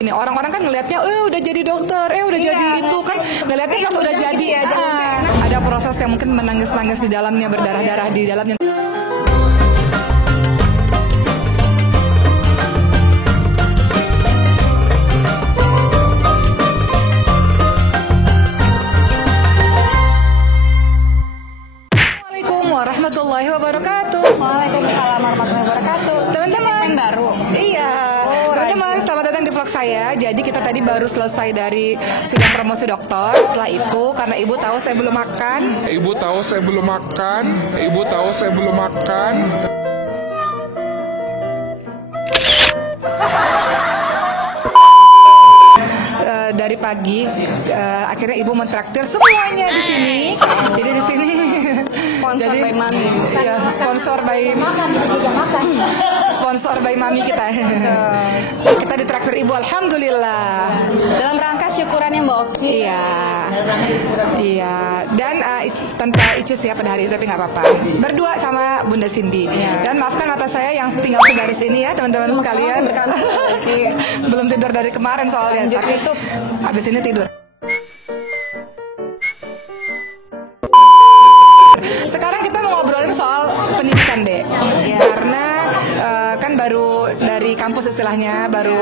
Ini orang-orang kan ngelihatnya, udah jadi dokter, udah jadi itu kan, ngelihatnya pas udah jadi, ada proses yang mungkin menangis-nangis di dalamnya, berdarah-darah di dalamnya. Assalamualaikum warahmatullahi wabarakatuh. Waalaikumsalam warahmatullahi wabarakatuh. Teman-teman baru. Iya. Teman-teman, selamat datang di vlog saya. Jadi kita tadi baru selesai dari sidang promosi dokter. Setelah itu, karena ibu tahu saya belum makan. Ibu tahu saya belum makan. Dari pagi, akhirnya ibu mentraktir semuanya di sini. Jadi di sini Sponsor by Mami. Ya, sponsor by Mami kita. Kita ditraktir ibu, alhamdulillah. Dalam rangka syukurannya Mbak Oki. Iya. Dan Tante Icis ya pada hari itu, tapi nggak apa-apa. Berdua sama Bunda Cindy. Dan maafkan mata saya yang tinggal segaris ini ya, teman-teman sekalian. Belum tidur dari kemarin soalnya. Tapi itu habis ini tidur. Sekarang kita mau ngobrolin soal pendidikan, Dek. Karena kan baru dari kampus istilahnya, baru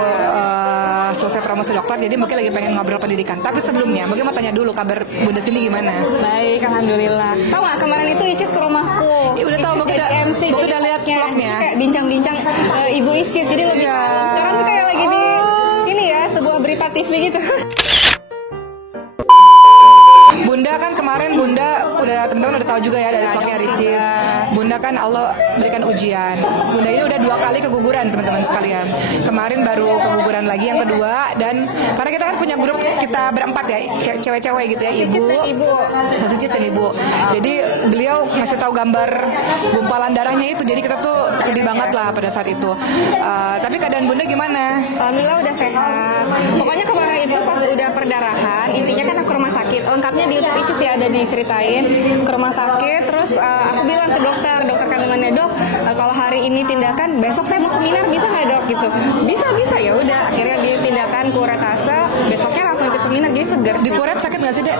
selesai promosi dokter, jadi mungkin lagi pengen ngobrol pendidikan. Tapi sebelumnya, mungkin mau tanya dulu kabar Bunda Cindy gimana? Baik, alhamdulillah. Tahu nggak kemarin itu Icis ke rumahku? Ya, udah tahu, mungkin udah lihat vlognya. Kayak bincang-bincang Ibu Icis, jadi lebih sekarang tuh kayak lagi di ini ya, sebuah berita TV gitu. Bunda kan kemarin udah teman-teman udah tahu juga ya dari vlognya Ricis. Bunda kan Allah berikan ujian. Bunda ini udah 2 kali keguguran teman-teman sekalian. Kemarin baru keguguran lagi yang kedua, dan karena kita kan punya grup kita berempat ya, cewek-cewek gitu ya, ibu, Ricis dan ibu. Jadi beliau ngasih tahu gambar gumpalan darahnya itu. Jadi kita tuh sedih banget lah pada saat itu. Tapi keadaan Bunda gimana? Alhamdulillah udah sehat. Pokoknya kemarin itu pas udah perdarahan, intinya kan aku rumah sakit. Lengkapnya di YouTube Icis ya, ada diceritain ke rumah sakit. Terus aku bilang ke dokter kandungannya, dok, kalau hari ini tindakan, besok saya mau seminar, bisa nggak dok gitu? Bisa ya udah. Akhirnya ditindakan kuretase, besoknya langsung ikut seminar, jadi segar. Di kuret sakit nggak sih, Dek?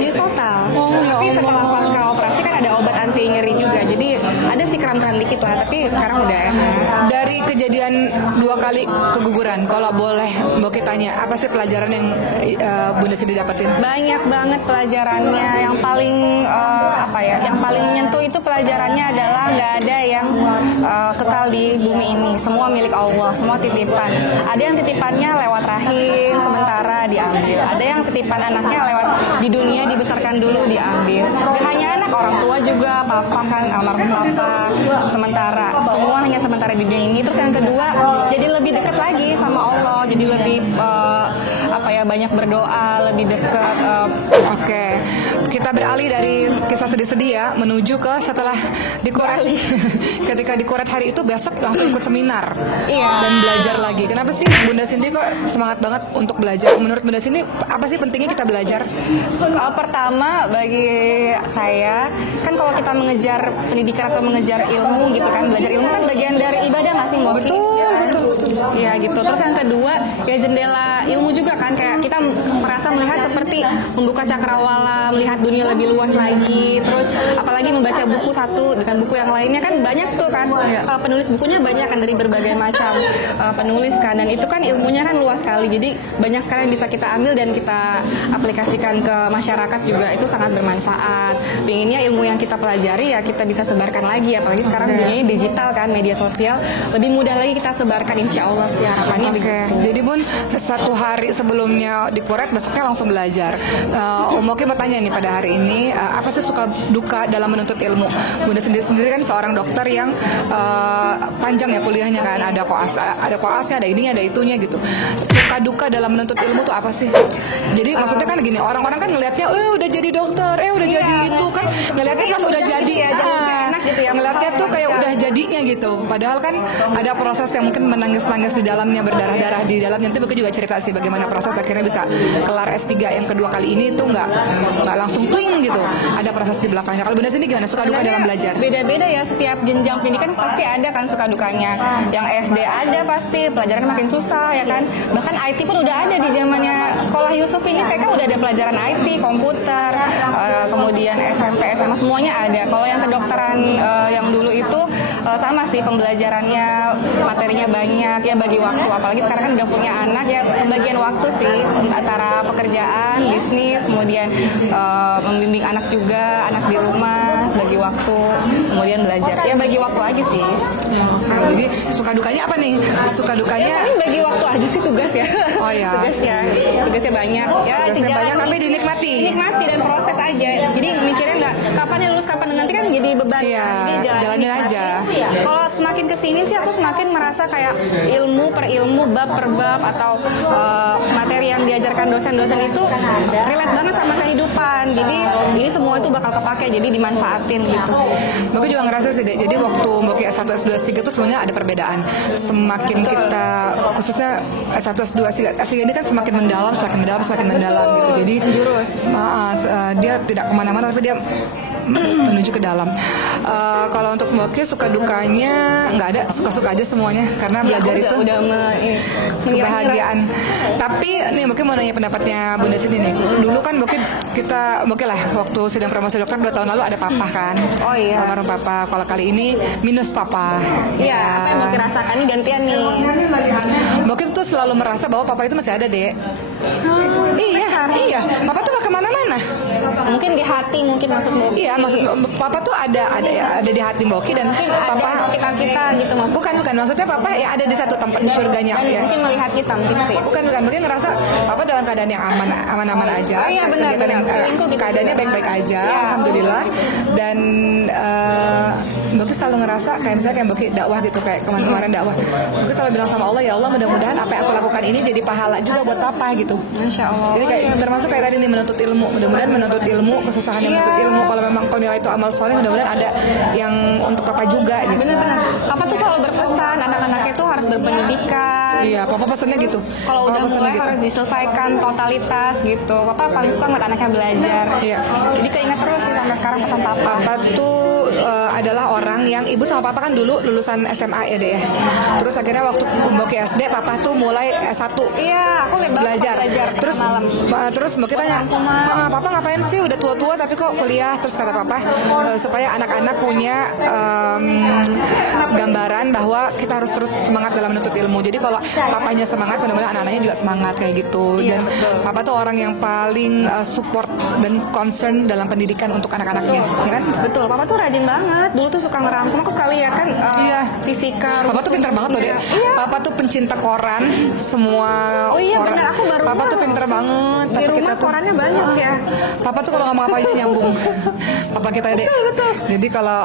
Bius total. Ya Tapi Allah. setelah pasca operasi kan ada obat anti nyeri juga, jadi ada sih kram-kram dikit lah. Tapi sekarang udah enak. Dari kejadian 2 kali keguguran, kalau boleh Mbak Oki tanya, apa sih pelajaran yang Bunda Cindy dapetin? Banyak banget pelajarannya. Yang paling yang paling menyentuh itu pelajarannya adalah nggak ada yang kekal di bumi ini. Semua milik Allah, semua titipan. Ada yang titipannya lewat rahim sementara diambil. Ada yang titipan anaknya lewat di dunia dibesarkan dulu diambil. Gak hanya anak, orang tua juga, papa kan, almarhum papa. Sementara semua hanya sementara di dunia ini. Terus yang kedua, jadi lebih dekat lagi sama Allah. Jadi lebih banyak berdoa, lebih dekat. Oke, kita beralih dari kisah sedih-sedih ya, menuju ke setelah dikuret. Ketika dikuret hari itu, besok langsung ikut seminar dan belajar lagi. Kenapa sih Bunda Cindy kok semangat banget untuk belajar? Menurut Bunda Cindy, apa sih pentingnya kita belajar? Pertama bagi saya, kan kalau kita mengejar pendidikan atau mengejar ilmu gitu kan, belajar ilmu kan bagian dari ibadah nggak sih, Mbak? Betul. Ya gitu. Terus yang kedua, ya jendela ilmu juga kan, kayak kita merasa melihat seperti membuka cakrawala, melihat dunia lebih luas lagi. Terus apalagi membaca buku satu dengan buku yang lainnya kan banyak tuh kan, penulis bukunya banyak kan, dari berbagai macam penulis kan, dan itu kan ilmunya kan luas sekali. Jadi banyak sekali yang bisa kita ambil dan kita aplikasikan ke masyarakat juga, itu sangat bermanfaat. Pengennya ilmu yang kita pelajari ya kita bisa sebarkan lagi, apalagi sekarang dunia digital kan, media sosial, lebih mudah lagi kita sebarkan, insya Allah sih harapannya. Jadi Bun, 1 hari sebelumnya dikuret, besoknya langsung belajar. Oki mau tanya nih, pada hari ini apa sih suka duka dalam menuntut ilmu? Bunda sendiri kan seorang dokter yang panjang ya kuliahnya kan, ada koasnya, ada ininya, ada itunya gitu. Suka duka dalam menuntut ilmu tuh apa sih? Jadi maksudnya kan gini, orang-orang kan ngelihatnya, udah jadi dokter, udah jadi itu kan, ngelihatnya pas udah jadi, ngelihatnya tuh kayak udah jadinya gitu. Padahal kan ada proses yang mungkin menangis-nangis di dalamnya, berdarah berdarah-darah di dalamnya. Nanti Boki juga cerita sih bagaimana proses akhirnya bisa kelar S3 yang kedua kali ini tuh nggak langsung twing gitu. Ada proses di belakangnya. Kalau Bunda sini gimana? Suka duka dalam belajar? Beda-beda ya, setiap jenjang pendidikan pasti ada kan suka dukanya. Yang SD ada pasti pelajaran makin susah ya kan. Bahkan IT pun udah ada di zamannya sekolah Yusuf ini, TK udah ada pelajaran IT, komputer, kemudian SMP, SMA semuanya ada. Kalau yang kedokteran yang dulu itu sama sih, pembelajarannya materinya banyak ya, bagi waktu. Apalagi sekarang kan udah punya anak ya, bagian waktu sih antara pekerjaan, bisnis, kemudian membimbing anak juga, anak di rumah, bagi waktu, kemudian belajar ya, bagi waktu aja sih. Ya, oke. Jadi suka dukanya apa nih? Suka dukanya Paling bagi waktu aja sih, tugas ya. Oh ya. Tugasnya banyak ya. Tugasnya banyak tapi dinikmati. Dinikmati dan proses aja. Jadi mikirnya nggak kapan lulus, kapan nanti kan jadi beban. Iya, Jadi jalanin aja. Kalau semakin kesini sih aku semakin merasa kayak ilmu per ilmu, bab per bab, atau materi yang diajarkan dosen-dosen itu relate banget sama kehidupan. Jadi ini semua itu bakal kepake, jadi dimanfaatin gitu sih. Aku juga ngerasa sih, Dek. Jadi waktu Boki S1, S2, S3 itu sebenarnya ada perbedaan. Semakin kita, khususnya S1, S2, S3 ini kan semakin mendalam gitu. Jadi dia tidak kemana-mana tapi dia menuju ke dalam. Kalau untuk Boki suka dukanya nggak ada, suka-suka aja semuanya karena belajar itu udah kebahagiaan. Tapi nih Boki mau nanya pendapatnya Bunda sini nih. Dulu kan Boki lah waktu sidang promosi dokter 2 tahun lalu ada papa kan. Oh iya. Almarhum papa. Kalau kali ini minus papa. Iya, apa yang Boki rasakan ini gantian nih. Boki tuh selalu merasa bahwa papa itu masih ada, Dek. Iya. Papa tuh gak kemana-mana. Mungkin di hati, mungkin maksud Boki. Iya, maksud papa tuh ada di hati Boki dan papa ada sekitar kita gitu maksud. Bukan, maksudnya papa ya ada di satu tempat di surganya ya. Mungkin melihat kita gitu ya. Bukan, mungkin ngerasa papa dalam keadaan yang aman-aman aja. Oh, iya, benar. Gitu, keadaannya baik-baik aja, ya, alhamdulillah. Dan Boki selalu ngerasa kayak misalnya kayak Boki dakwah gitu, kayak kemarin dakwah. Boki selalu bilang sama Allah, ya Allah mudah-mudahan apa yang aku lakukan ini jadi pahala juga buat papa gitu. Masya Allah. Jadi kayak termasuk kayak tadi nih menuntut ilmu. Mudah-mudahan menuntut ilmu, kesusahan yang menuntut ilmu. Kalau memang kau nilai itu amal soleh, mudah-mudahan ada yang untuk papa juga gitu. Benar-benar. Papa tuh selalu berpesan anak-anaknya itu harus berpendidikan. Iya, papa pesannya gitu. Kalau udah mulai gitu, harus diselesaikan totalitas gitu. Papa paling suka ngeliat anaknya belajar. Iya. Jadi keinget terus sih sampai sekarang pesan papa. Papa tuh adalah orang yang ibu sama papa kan dulu lulusan SMA ya, Dek ya. Terus akhirnya waktu Boki SD, papa tuh mulai S1. Iya, aku lihat belajar. Terus malam. Terus Boki tanya, papa ngapain sih udah tua-tua tapi kok kuliah? Terus kata papa, supaya anak-anak punya gambaran bahwa kita harus terus semangat dalam menuntut ilmu. Jadi kalau papanya semangat, mudah-mudahan anak-anaknya juga semangat kayak gitu. Dan papa tuh orang yang paling support dan concern dalam pendidikan untuk anak-anaknya, ya kan? Betul, papa tuh rajin banget. Dulu tuh suka ngerangkum. Aku sekali ya kan fisika. Papa tuh pintar banget loh, Dek. Iya. Papa tuh pencinta koran, semua. Oh iya koran. benar, aku baru. Papa tuh pintar banget. Di rumah kita tuh, korannya banyak ya. Papa tuh kalau ngomong apa aja nyambung. Papa kita, Dek. Betul. Jadi kalau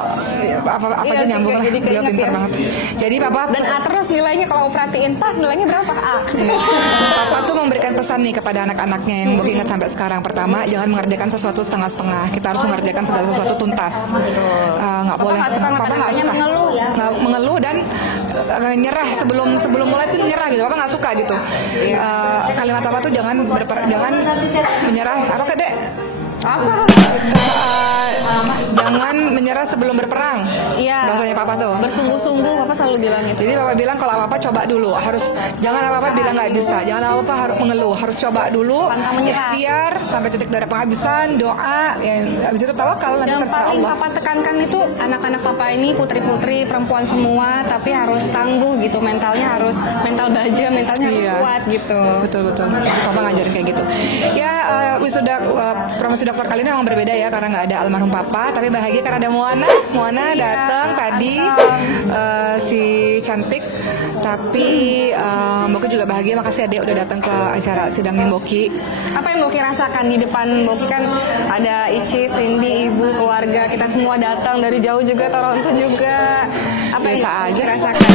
apa aja nyambung lah. Dia pintar banget. Jadi papa dan A terus nilainya, kalau perhatiin Pak nilainya berapa A. Papa tuh memberikan pesan nih kepada anak-anaknya yang Boki ingat sampai sekarang. Pertama, jangan mengerjakan sesuatu setengah-setengah. Kita harus mengerjakan segala sesuatu tuntas. Nggak boleh. Papa nggak suka mengeluh dan nyerah sebelum mulai tuh nyerah gitu. Papa nggak suka gitu. Kalimat apa tuh jangan menyerah. Apa ke, Dek? Apa? Jangan menyerah sebelum berperang. Iya. Bahasanya papa tuh. Bersungguh-sungguh, papa selalu bilang itu. Jadi papa bilang kalau apa-apa coba dulu. Jangan apa-apa bilang nggak bisa. Jangan apa-apa harus mengeluh. Harus coba dulu. Ikhtiar sampai titik darah penghabisan, doa. Habis itu tawakal. Yang paling papa tekankan itu anak-anak papa ini putri-putri, perempuan semua, tapi harus tangguh gitu. Mentalnya harus mental baja, mentalnya harus kuat gitu. Betul. Papa ngajarin kayak gitu. Ya wisuda promosi dokter kali ini memang berbeda ya karena nggak ada almarhum papa, tapi bahagia karena ada Moana datang tadi si cantik. Tapi Boki juga bahagia, makasih Adek udah datang ke acara sidangnya Boki. Apa yang Boki rasakan di depan Boki? Kan ada Ici, Cindy, ibu, keluarga, kita semua datang dari jauh juga, Toronto juga. Apa biasa yang aja rasakan?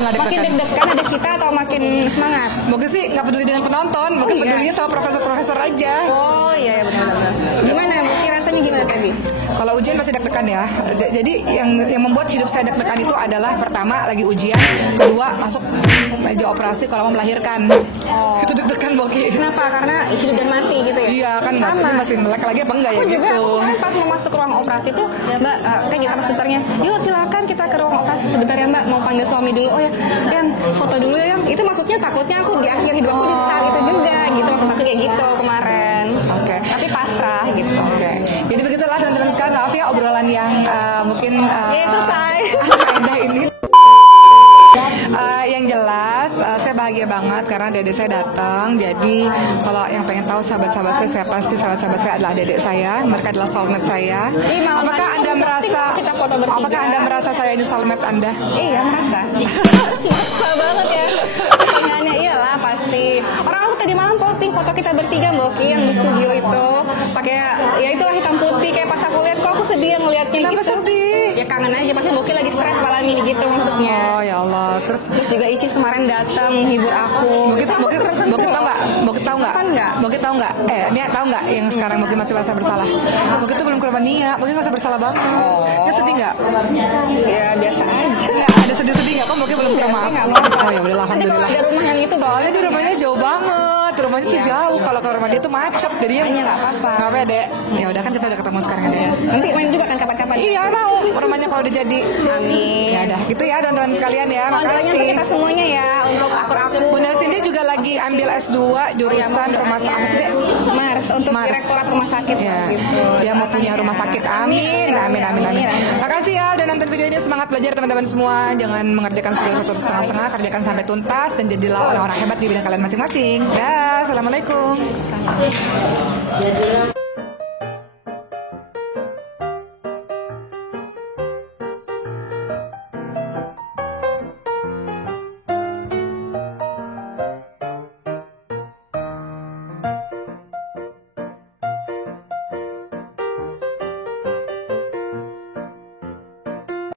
Makin deg-degan ada kita atau makin semangat? Boki sih nggak peduli dengan penonton, Boki pedulinya sama profesor-profesor aja. Oh iya benar. Gimana Boki rasanya rasanya gimana tadi? Kalau ujian masih deg-degan ya. Jadi yang membuat hidup saya deg-degan itu adalah pertama lagi ujian, kedua masuk meja operasi kalau mau melahirkan. Itu deg-degan Boki. Kenapa? Karena hidup dan mati gitu ya? Iya kan, nggak tahu masih melek lagi apa enggak ya Aku juga, gitu. aku kan pas mau masuk ruang operasi tuh Mbak, kan kita sama susternya, yuk silakan kita ke ruang operasi sebentar ya Mbak, mau panggil suami dulu. Oh ya, dan foto dulu ya. Itu maksudnya takutnya aku di akhir hidup aku di saat itu juga gitu, maksud aku kayak gitu kemarin. Oke. Tapi pasrah gitu. Oke. Jadi begitulah teman-teman sekalian, maaf ya obrolan yang mungkin Selesai. ada ini. Yang jelas saya bahagia banget karena dedek saya datang. Jadi kalau yang pengen tahu sahabat-sahabat saya siapa sih, sahabat-sahabat saya adalah dedek saya. Mereka adalah soulmate saya. Apakah Anda merasa? Apakah Anda merasa saya ini soulmate Anda? Iya merasa. Merasa banget ya. Pertanyaannya iyalah pasti. Orang aku tadi malam posting foto kita bertiga Boki yang di studio itu pakai ya itulah hitam putih, kayak pas aku lihat kok aku sedih ngelihatnya. Kenapa gitu. sedih? Ya kangen aja, pasti Boki lagi stres malam ini gitu maksudnya. Oh ya Allah. Terus juga Icis kemarin datang menghibur aku. Boki tahu nggak? Boki tahu nggak? Boki tahu nggak? Nia tahu nggak yang sekarang Boki masih merasa bersalah? Boki tuh belum ke rumah Nia. Boki merasa bersalah banget. Dia sedih nggak? Ya biasa aja. Nggak ada sedih-sedih nggak? Kok Boki belum ke rumah? Oh ya udah, alhamdulillah. Ada rumah yang itu. Soalnya di rumahnya jauh banget. Rumahnya tuh jauh. Kalau ke rumah dia tuh macet. Jadinya nggak apa-apa. Nggak apa-apa Dek. Ya udah kan kita udah ketemu sekarang ya Dek. Nanti main juga kan kapan-kapan. Iya mau. Rumahnya kalau udah jadi. Amin. Ya udah. Gitu ya teman-teman sekalian ya. Makasih. Kita semuanya ya untuk aku. Bunda Cindy juga lagi ambil S2 jurusan rumah sakit. Mars untuk direktorat rumah sakit. Ya. Gitu. Dia mau punya rumah sakit. Amin. Makasih ya udah nonton video ini. Semangat belajar teman-teman semua. Jangan mengerjakan segala sesuatu setengah-setengah. Kerjakan sampai tuntas dan jadilah orang-orang hebat di bidang kalian masing-masing. Dah. Assalamualaikum.